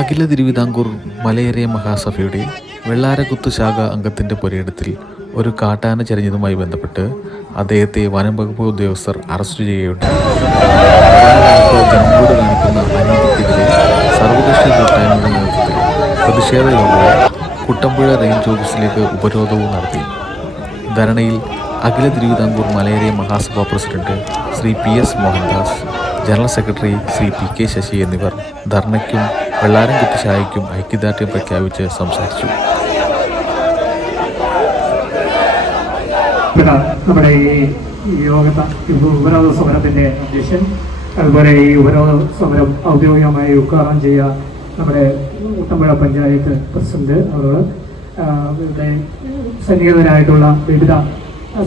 അഖില തിരുവിതാംകൂർ മലയരയ മഹാസഭയുടെ വെള്ളാരക്കുത്ത് ശാഖ അംഗത്തിൻ്റെ പുരയിടത്തിൽ ഒരു കാട്ടാന ചരിഞ്ഞതുമായി ബന്ധപ്പെട്ട് അദ്ദേഹത്തെ വനം വകുപ്പ് ഉദ്യോഗസ്ഥർ അറസ്റ്റ് ചെയ്യുകയുണ്ടായി. ജനങ്ങളോട് കാണിക്കുന്ന അനീതിക്കെതിരെ സർവകക്ഷി കൂട്ടായ്മയുടെ നേതൃത്വത്തിൽ പ്രതിഷേധ യോഗവും കുട്ടമ്പുഴ റേഞ്ച് ഓഫീസിലേക്ക് ഉപരോധവും നടത്തി. ധരണയിൽ Akhila Thiruvithamkoor Malayaraya Mahasabha president Shri PS Mohandas, general secretary Shri PK Sasi എന്നിവർ ധർണയ്ക്കും വെള്ളാരംകുത്ത് ശാഖയ്ക്കും ഐക്യദാർഢ്യം പ്രഖ്യാപിച്ച് സംസാരിച്ചു. നമ്മുടെ ഈ ഉപരോധ സമരത്തിന്റെ അധ്യക്ഷൻ, അതുപോലെ ഈ ഉപരോധ സമരം ഔദ്യോഗികമായി ഉദ്ഘാടനം ചെയ്യുക നമ്മുടെ കുട്ടമ്പുഴ പഞ്ചായത്ത് പ്രസിഡന്റ്, അവരുടെ സന്നിഹിതരായിട്ടുള്ള വിവിധ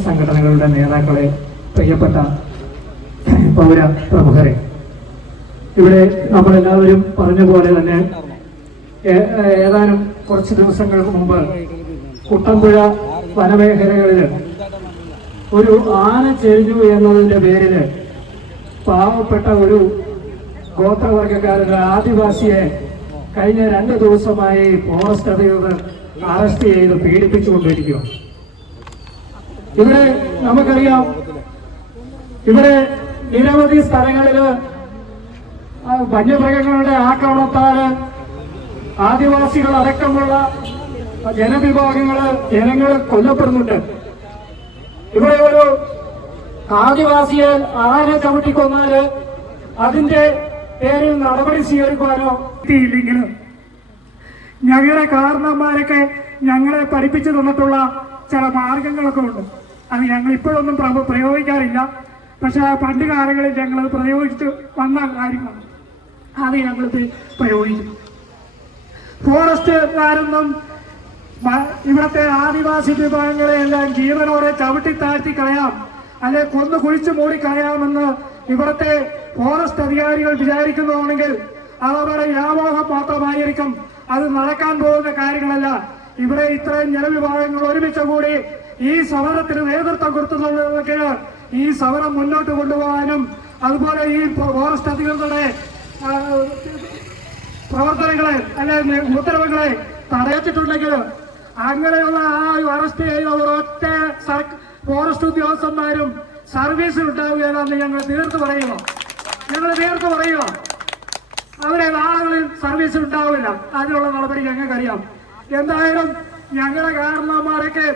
സംഘടനകളുടെ നേതാക്കളെ, പ്രിയപ്പെട്ട പൗര പ്രമുഖരെ, ഇവിടെ നമ്മളെല്ലാവരും പറഞ്ഞ പോലെ തന്നെ ഏതാനും കുറച്ച് ദിവസങ്ങൾക്ക് മുമ്പ് കുട്ടമ്പുഴ വനമേഖലകളിൽ ഒരു ആന ചെരിഞ്ഞു എന്നതിൻ്റെ പേരിൽ പാവപ്പെട്ട ഒരു ഗോത്രവർഗക്കാരുടെ ആദിവാസിയെ കഴിഞ്ഞ 2 ദിവസമായി ഫോറസ്റ്റ് അധികൃതർ അറസ്റ്റ് ചെയ്ത് പീഡിപ്പിച്ചുകൊണ്ടിരിക്കുക. ഇവിടെ നമുക്കറിയാം, ഇവിടെ നിരവധി സ്ഥലങ്ങളിൽ വന്യമൃഗങ്ങളുടെ ആക്രമണത്താൽ ആദിവാസികൾ അടക്കമുള്ള ജനങ്ങൾ കൊല്ലപ്പെടുന്നുണ്ട്. ഇവിടെ ഒരു ആദിവാസിയെ ആന ചവിട്ടിക്കൊന്നാല് അതിന്റെ പേരിൽ നടപടി സ്വീകരിക്കുവാനോ ഇല്ലെങ്കിലും ഞങ്ങളുടെ കാരണന്മാരൊക്കെ ഞങ്ങളെ പഠിപ്പിച്ചു തന്നിട്ടുള്ള ചില മാർഗങ്ങളൊക്കെ ഉണ്ട്. അത് ഞങ്ങൾ ഇപ്പോഴൊന്നും പ്രയോഗിക്കാറില്ല. പക്ഷെ പണ്ട് കാലങ്ങളിൽ ഞങ്ങൾ പ്രയോഗിച്ച് വന്ന കാര്യമാണ്. അത് ഞങ്ങളിത് പ്രയോഗിക്കും. ഫോറസ്റ്റുകാരൊന്നും ഇവിടുത്തെ ആദിവാസി വിഭാഗങ്ങളെ എല്ലാം ജീവനോടെ ചവിട്ടി താഴ്ത്തി കളയാം, അല്ലെ കൊന്നു കുഴിച്ചു മൂടി കളയാമെന്ന് ഇവിടുത്തെ ഫോറസ്റ്റ് അധികാരികൾ വിചാരിക്കുന്നതാണെങ്കിൽ അവരുടെ വ്യാമോഹം മാത്രമായിരിക്കും. അത് നടക്കാൻ പോകുന്ന കാര്യങ്ങളല്ല. ഇവിടെ ഇത്രയും ജനവിഭാഗങ്ങൾ ഒരുമിച്ച് കൂടി ഈ സമരത്തിന് നേതൃത്വം കൊടുത്തുള്ളവർക്ക് ഈ സമരം മുന്നോട്ട് കൊണ്ടുപോകാനും അതുപോലെ ഈ ഫോറസ്റ്റ് അധികൃതരുടെ പ്രവർത്തനങ്ങളെ അല്ലെങ്കിൽ ഉത്തരവുകളെ തടയിച്ചിട്ടുണ്ടെങ്കിൽ അങ്ങനെയുള്ള ആ അറസ്റ്റ് ചെയ്ത ഒരൊറ്റ ഫോറസ്റ്റ് ഉദ്യോഗസ്ഥന്മാരും സർവീസിൽ ഉണ്ടാവുകയാണെന്ന് ഞങ്ങൾ തീർത്ത് പറയുക. അവരെ നാളുകളിൽ സർവീസിൽ ഉണ്ടാവില്ല. അതിനുള്ള നടപടി ഞങ്ങൾക്കറിയാം. എന്തായാലും ഞങ്ങളുടെ കാരണന്മാരൊക്കെ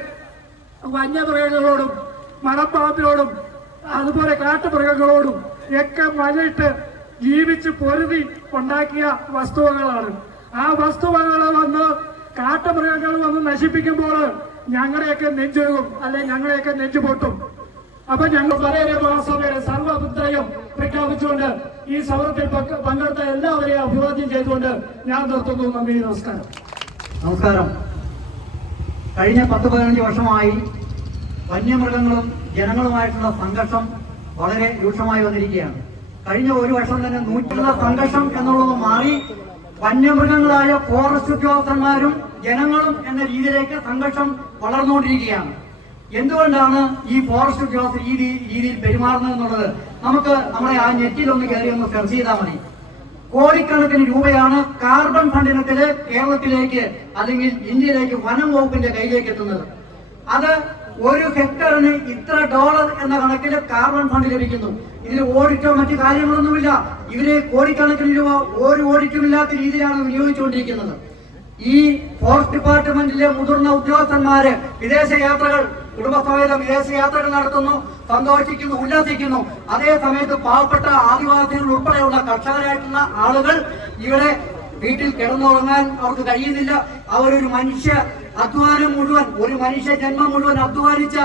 വന്യമൃഗങ്ങളോടും മണപ്പാമ്പിനോടും അതുപോലെ കാട്ടുമൃഗങ്ങളോടും ഒക്കെ മല്ലിട്ട് ജീവിച്ച് പൊരുതി ഉണ്ടാക്കിയ വസ്തുവകളാണ്. ആ വസ്തുവകളെ വന്ന് കാട്ടുമൃഗങ്ങൾ വന്ന് നശിപ്പിക്കുമ്പോൾ ഞങ്ങളെയൊക്കെ നെഞ്ചൊഴുകും, അല്ലെങ്കിൽ ഞങ്ങളെയൊക്കെ നെഞ്ചു പൊട്ടും. അപ്പൊ ഞങ്ങൾ മലയരയ മഹാസഭയുടെ സർവ്വപിന്തുണയും പ്രഖ്യാപിച്ചുകൊണ്ട് ഈ സമരത്തിൽ പങ്കെടുത്ത എല്ലാവരെയും അഭിവാദ്യം ചെയ്തുകൊണ്ട് ഞാൻ നിർത്തുന്നു. നന്ദി, നമസ്കാരം. കഴിഞ്ഞ 10-15 വർഷമായി വന്യമൃഗങ്ങളും ജനങ്ങളുമായിട്ടുള്ള സംഘർഷം വളരെ രൂക്ഷമായി വന്നിരിക്കുകയാണ്. കഴിഞ്ഞ 1 വർഷം തന്നെ 100 സംഘർഷം എന്നുള്ളത് മാറി വന്യമൃഗങ്ങളായ ഫോറസ്റ്റ് ഉദ്യോഗസ്ഥന്മാരും ജനങ്ങളും എന്ന രീതിയിലേക്ക് സംഘർഷം വളർന്നുകൊണ്ടിരിക്കുകയാണ്. എന്തുകൊണ്ടാണ് ഈ ഫോറസ്റ്റ് ഉദ്യോഗസ്ഥർ ഈ രീതിയിൽ പെരുമാറുന്നത് എന്നുള്ളത് നമുക്ക് നമ്മുടെ ആ നെറ്റിലൊന്ന് കയറി ഒന്ന് സെർച്ച് ചെയ്താൽ മതി. കോടിക്കണക്കിന് രൂപയാണ് കാർബൺ ഫണ്ടിനത്തില് കേരളത്തിലേക്ക് അല്ലെങ്കിൽ ഇന്ത്യയിലേക്ക് വനം വകുപ്പിന്റെ കയ്യിലേക്ക് എത്തുന്നത്. അത് ഒരു ഹെക്ടറിന് ഇത്ര $, എന്ന കണക്കില് കാർബൺ ഫണ്ട് ലഭിക്കുന്നു. ഇതിൽ ഓഡിറ്റോ മറ്റു കാര്യങ്ങളൊന്നുമില്ല. ഇവര് കോടിക്കണക്കിന് രൂപ ഒരു ഓഡിറ്റും ഇല്ലാത്ത രീതിയിലാണ് വിനിയോഗിച്ചുകൊണ്ടിരിക്കുന്നത്. ഈ ഫോറസ്റ്റ് ഡിപ്പാർട്ട്മെന്റിലെ മുതിർന്ന ഉദ്യോഗസ്ഥന്മാര് വിദേശ യാത്രകൾ, കുടുംബസമേതം വിദേശ യാത്രകൾ നടത്തുന്നു, സന്തോഷിക്കുന്നു, ഉല്ലാസിക്കുന്നു. അതേ സമയത്ത് പാവപ്പെട്ട ആദിവാസികൾ ഉൾപ്പെടെയുള്ള കർഷകരായിട്ടുള്ള ആളുകൾ ഇവിടെ വീട്ടിൽ കിടന്നുറങ്ങാൻ അവർക്ക് കഴിയുന്നില്ല. അവരൊരു മനുഷ്യ അധ്വാനം മുഴുവൻ, ഒരു മനുഷ്യ ജന്മം മുഴുവൻ അധ്വാനിച്ച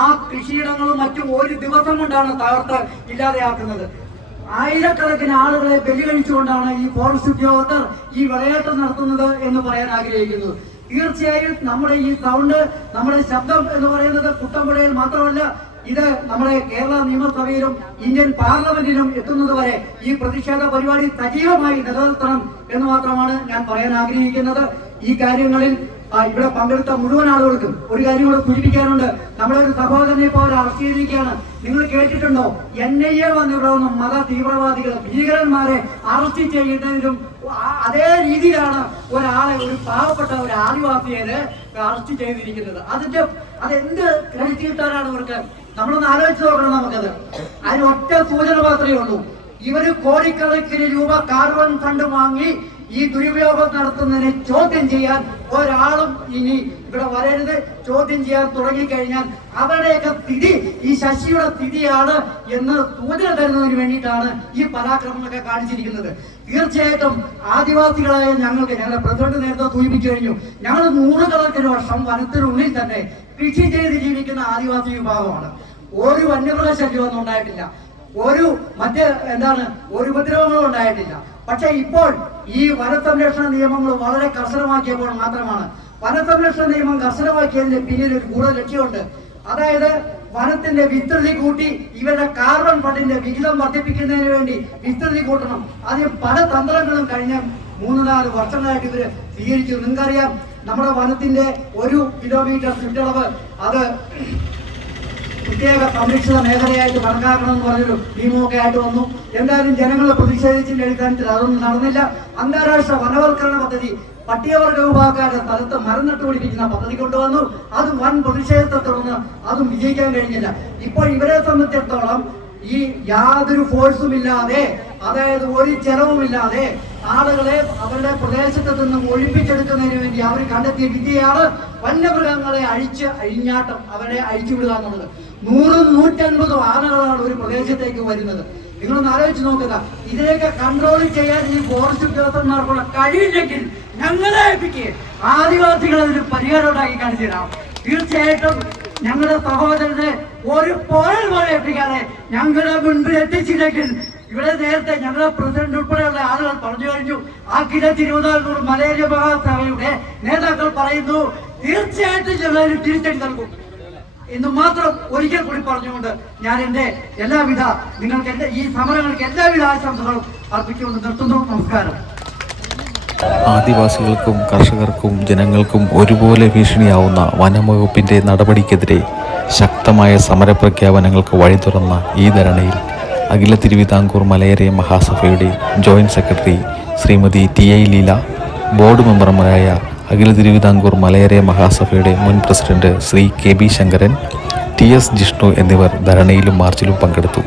ആ കൃഷിയിടങ്ങളും മറ്റും ഒരു ദിവസം കൊണ്ടാണ് തകർത്ത് ഇല്ലാതെയാക്കുന്നത്. ആയിരക്കണക്കിന് ആളുകളെ ബലികഴിച്ചുകൊണ്ടാണ് ഈ ഫോറസ്റ്റ് ഉദ്യോഗസ്ഥർ ഈ വിളയാട്ടം നടത്തുന്നത് എന്ന് പറയാൻ ആഗ്രഹിക്കുന്നത്. തീർച്ചയായും നമ്മുടെ ഈ സൗണ്ട്, നമ്മുടെ ശബ്ദം എന്ന് പറയുന്നത് കുട്ടമ്പുഴയിൽ മാത്രമല്ല, ഇത് നമ്മുടെ കേരള നിയമസഭയിലും ഇന്ത്യൻ പാർലമെന്റിലും എത്തുന്നത് വരെ ഈ പ്രതിഷേധ പരിപാടി സജീവമായി നിലനിർത്തണം എന്ന് മാത്രമാണ് ഞാൻ പറയാൻ ആഗ്രഹിക്കുന്നത്. ഈ കാര്യങ്ങളിൽ ഇവിടെ പങ്കെടുത്ത മുഴുവൻ ആളുകൾക്കും ഒരു കാര്യം കൂടെ സൂചിപ്പിക്കാനുണ്ട്. നമ്മുടെ ഒരു സഹോദരനെ ഇപ്പോൾ അവർ അറസ്റ്റ് ചെയ്തിരിക്കുകയാണ്. നിങ്ങൾ കേട്ടിട്ടുണ്ടോ? NIA വന്ന് ഇവിടെ വന്ന് മത തീവ്രവാദികളെ ഭീകരന്മാരെ അറസ്റ്റ് ചെയ്യുന്നതിനും അതേ രീതിയിലാണ് ഒരാളെ, ഒരു പാവപ്പെട്ട ഒരു ആദിവാസിയെ അറസ്റ്റ് ചെയ്തിരിക്കുന്നത്. അതെന്ത് ക്രെഡിറ്റ് കിട്ടാനാണ് ഇവർക്ക്? നമ്മളൊന്ന് ആലോചിച്ച് നോക്കണം. നമുക്കത് അതിന് ഒറ്റ സൂചന മാത്രമേ ഉള്ളൂ. ഇവര് കോടിക്കണക്കിന് രൂപ കാർബൺ ഫണ്ട് വാങ്ങി ഈ ദുരുപയോഗം നടത്തുന്നതിനെ ചോദ്യം ചെയ്യാൻ ഒരാളും ഇനി ഇവിടെ വരരുത്. ചോദ്യം ചെയ്യാൻ തുടങ്ങിക്കഴിഞ്ഞാൽ അവരുടെയൊക്കെ സ്ഥിതി ഈ ശശിയുടെ സ്ഥിതിയാണ് എന്ന് സൂചന തരുന്നതിന് വേണ്ടിയിട്ടാണ് ഈ പരാക്രമങ്ങളൊക്കെ കാണിച്ചിരിക്കുന്നത്. തീർച്ചയായിട്ടും ആദിവാസികളായ ഞങ്ങളുടെ പ്രസിഡന്റ് നേരത്തെ സൂചിപ്പിച്ചു കഴിഞ്ഞു. ഞങ്ങൾ 100 കണക്കിന് വർഷം വനത്തിനുള്ളിൽ തന്നെ കൃഷി ചെയ്ത് ജീവിക്കുന്ന ആദിവാസി വിഭാഗമാണ്. ഒരു വന്യമൃഗ ശല്യമൊന്നും ഉണ്ടായിട്ടില്ല. ഒരു ഉപദ്രവങ്ങളും ഉണ്ടായിട്ടില്ല. പക്ഷെ ഇപ്പോൾ ഈ വനസംരക്ഷണ നിയമങ്ങൾ വളരെ കർശനമാക്കിയപ്പോൾ മാത്രമാണ്. വനസംരക്ഷണ നിയമം കർശനമാക്കിയതിന്റെ പിന്നിൽ ഒരു ഗൂഢ ലക്ഷ്യമുണ്ട്. അതായത് വനത്തിന്റെ വിസ്തൃതി കൂട്ടി ഇവരുടെ കാർബൺ ഫണ്ടിന്റെ വിഹിതം വർദ്ധിപ്പിക്കുന്നതിന് വേണ്ടി വിസ്തൃതി കൂട്ടണം. അതിന് പല തന്ത്രങ്ങളും കഴിഞ്ഞ 3-4 വർഷങ്ങളായിട്ട് ഇവര് സ്വീകരിച്ചു. നിങ്ങൾക്കറിയാം, നമ്മുടെ വനത്തിന്റെ 1 കിലോമീറ്റർ ചുറ്റളവ് അത് പ്രത്യേക സംരക്ഷിത മേഖലയായിട്ട് കണക്കാക്കണമെന്ന് പറഞ്ഞൊരു നിയമമൊക്കെ ആയിട്ട് വന്നു. എന്തായാലും ജനങ്ങൾ പ്രതിഷേധിച്ചിന്റെ അടിസ്ഥാനത്തിൽ അതൊന്നും നടന്നില്ല. അന്താരാഷ്ട്ര വനവൽക്കരണ പദ്ധതി പട്ടികവർഗ വിഭാഗക്കാരുടെ സ്ഥലത്ത് മരം നട്ടുപിടിപ്പിക്കുന്ന പദ്ധതി കൊണ്ടുവന്നു. അത് വൻ പ്രതിഷേധത്തെ തുടർന്ന് അതും വിജയിക്കാൻ കഴിഞ്ഞില്ല. ഇപ്പോൾ ഇവരെ സംബന്ധിച്ചിടത്തോളം ഈ യാതൊരു ഫോഴ്സും ഇല്ലാതെ, അതായത് ഒരു ചെലവുമില്ലാതെ ആളുകളെ അവരുടെ പ്രദേശത്ത് നിന്നും ഒഴിപ്പിച്ചെടുക്കുന്നതിന് വേണ്ടി അവർ കണ്ടെത്തിയ വിദ്യയാണ് വന്യമൃഗങ്ങളെ അഴിഞ്ഞാട്ടം, അവരെ അഴിച്ചുവിടുക എന്നുള്ളത്. 100-150 ആനകളാണ് ഒരു പ്രദേശത്തേക്ക് വരുന്നത്. നിങ്ങളൊന്ന് ആലോചിച്ച് നോക്കുക. ഇതിനെയൊക്കെ കൺട്രോൾ ചെയ്യാൻ ഈ ഫോറസ്റ്റ് ഉദ്യോഗസ്ഥന്മാർക്കുള്ള കഴിയില്ലെങ്കിൽ ഞങ്ങളെ ഏൽപ്പിക്കുക. ആദിവാസികൾ അതിന് പരിഹാരം ഉണ്ടാക്കി കാണിച്ചു തരാം. തീർച്ചയായിട്ടും ഞങ്ങളുടെ സഹോദരനെ ഒരു പോരൽ പോലെ ഏൽപ്പിക്കാതെ ഞങ്ങളുടെ മുൻപിൽ എത്തിച്ചില്ലെങ്കിൽ ഇവിടെ നേരത്തെ ഞങ്ങളുടെ പ്രസിഡന്റ് ഉൾപ്പെടെയുള്ള ആളുകൾ പറഞ്ഞു കഴിഞ്ഞു. അഖില തിരുവിതാംകൂർ മലയാളി മഹാസഭയുടെ നേതാക്കൾ പറയുന്നു തീർച്ചയായിട്ടും ഞങ്ങൾ തിരിച്ചടി നൽകും എന്ന് മാത്രം ഒരിക്കൽ കൂടി പറഞ്ഞുകൊണ്ട് ഞാൻ നിങ്ങൾക്ക് ഈ സമരങ്ങൾക്ക് എല്ലാവിധ ആശംസകളും അർപ്പിച്ചുകൊണ്ട് നിർത്തുന്നു. നമസ്കാരം. ആദിവാസികൾക്കും കർഷകർക്കും ജനങ്ങൾക്കും ഒരുപോലെ ഭീഷണിയാവുന്ന വനംവകുപ്പിന്റെ നടപടിക്കെതിരെ ശക്തമായ സമരപ്രഖ്യാപനങ്ങൾക്ക് വഴി തുറന്ന ഈ ധരണയിൽ അഖില തിരുവിതാംകൂർ മലയരെ മഹാസഭയുടെ joint secretary Shrimati TI Leela, board മെമ്പർമാരായ അഖില തിരുവിതാംകൂർ മലയരെ മഹാസഭയുടെ മുൻ president Shri KB Sankaran, TS Jishnu എന്നിവർ ധരണയിലും മാർച്ചിലും പങ്കെടുത്തു.